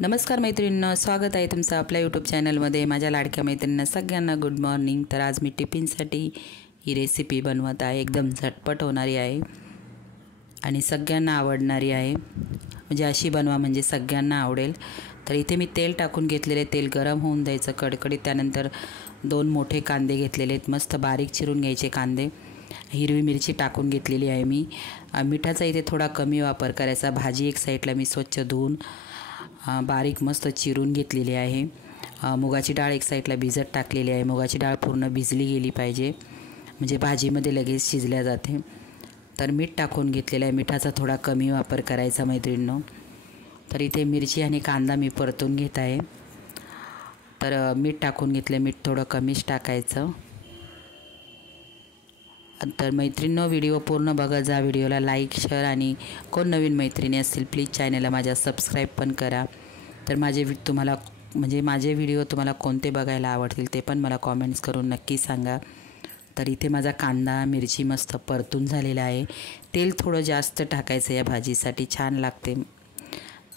नमस्कार मैत्रिणींनो, स्वागत आहे तुमचं आपल्या यूट्यूब चॅनलमध्ये। माझ्या लाडक्या मैत्रिणींना सगळ्यांना गुड मॉर्निंग। तर आज मी टिफिनसाठी ही रेसिपी बनवत आहे। एकदम झटपट होणारी आहे आणि सगळ्यांना आवडणारी आहे। म्हणजे अशी बनवा म्हणजे सगळ्यांना आवडेल। तर इथे मी तेल टाकून घेतलेले, तेल गरम होऊन द्यायचं कडकडीत। त्यानंतर 2 मोठे कांदे घेतलेले आहेत, मस्त बारीक चिरून घ्यायचे कांदे। हिरवी मिरची टाकून घेतलेली आहे मी। मिठाचा इथे थोडा कमी वापर करायचा। भाजी एक साईडला मी स्वच्छ धुवून बारीक मस्त चिरून घेतलेली आहे। मुगाची डाळ एक साईडला भिजत टाकलेली आहे। मुगाची डाळ पूर्ण भिजली गेली पाहिजे, म्हणजे भाजीमध्ये लगेच शिजल्या जाते। तर मीठ टाकून घेतलेलं आहे, मिठाचा थोडा कमी वापर करायचा मैत्रिणींनो। तर इथे मिरची आणि कांदा मी परतून घेत आहे। तर मीठ टाकून घेतलं, मीठ थोडं कमीच टाकायचं। तर मैत्रिणींनो, व्हिडिओ पूर्ण बघा जा। व्हिडिओला लाईक शेअर आणि कोण नवीन मैत्रिणी असतील प्लीज चॅनलला माझ्या सबस्क्राईब पण करा। तर माझे व्हिडिओ तुम्हाला कोणते बघायला आवडतील ते पण मला कॉमेंट्स करून नक्की सांगा। तर इथे माझा कांदा मिरची मस्त परतून झालेला आहे। तेल थोडं जास्त टाकायचं या भाजीसाठी, छान लागते।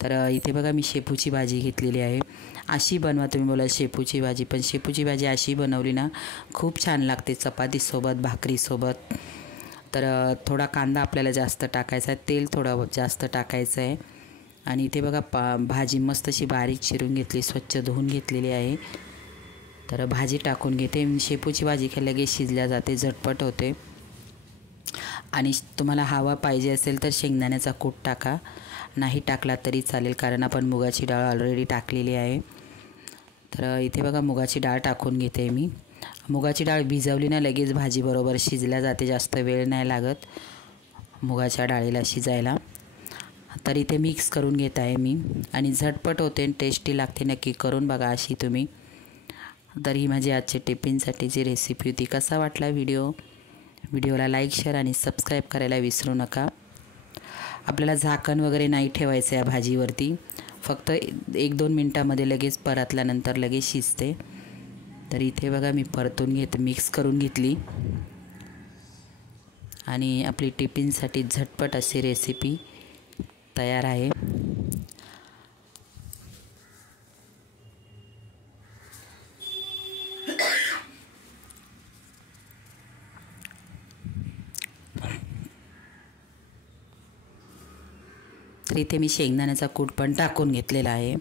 तर इथे बघा मी शेपूची भाजी घेतलेली आहे। अशी बनवा तुम्ही बोला शेपूची भाजी, पण शेपूची भाजी अशी बनवली ना खूप छान लागते चपातीसोबत भाकरीसोबत। तर थोडा कांदा आपल्याला जास्त टाकायचा आहे, तेल थोडं जास्त टाकायचं आहे। आणि इथे बघा भाजी मस्त अशी बारीक चिरून घेतली, स्वच्छ धुवून घेतलेली आहे। तर भाजी टाकून घेते। शेपूची भाजी लगेच शिजल्या जाते, झटपट होते। आणि तुम्हाला हवा पाहिजे असेल तर शेंगदाण्याचा कूट टाका, नाही टाकला तरी चालेल, कारण आपण मुगाची डाळ ऑलरेडी टाकलेली आहे। तर इथे बघा मुगाची डाळ टाकून घेते मी। मुगाची डाळ भिजवली ना लगेच भाजी बरोबर शिजल्या जाते, जास्त वेळ नाही लागत मुगाच्या डाळीला शिजायला। तर इथे मिक्स करून घेत आहे मी आणि झटपट होते आणि टेस्टी लागते। नक्की करून बघा अशी तुम्ही। तर ही माझी आजची टिफिनसाठीची रेसिपी होती। कसा वाटला व्हिडिओला लाईक शेअर आणि सबस्क्राईब करायला विसरू नका। आपल्याला झाकण वगैरे नाही ठेवायचं या भाजीवरती, फक्त 1-2 मिनटामध्ये लगेच परतल्यानंतर लगेच शिजते। तर इथे बघा मी परतून मिक्स करून घेतली आणि आपली टिफिनसाठी झटपट अशी रेसिपी तयार आहे। तर इथे मी शेंगदाण्याचा कूट पण टाकून घेतलेला आहे।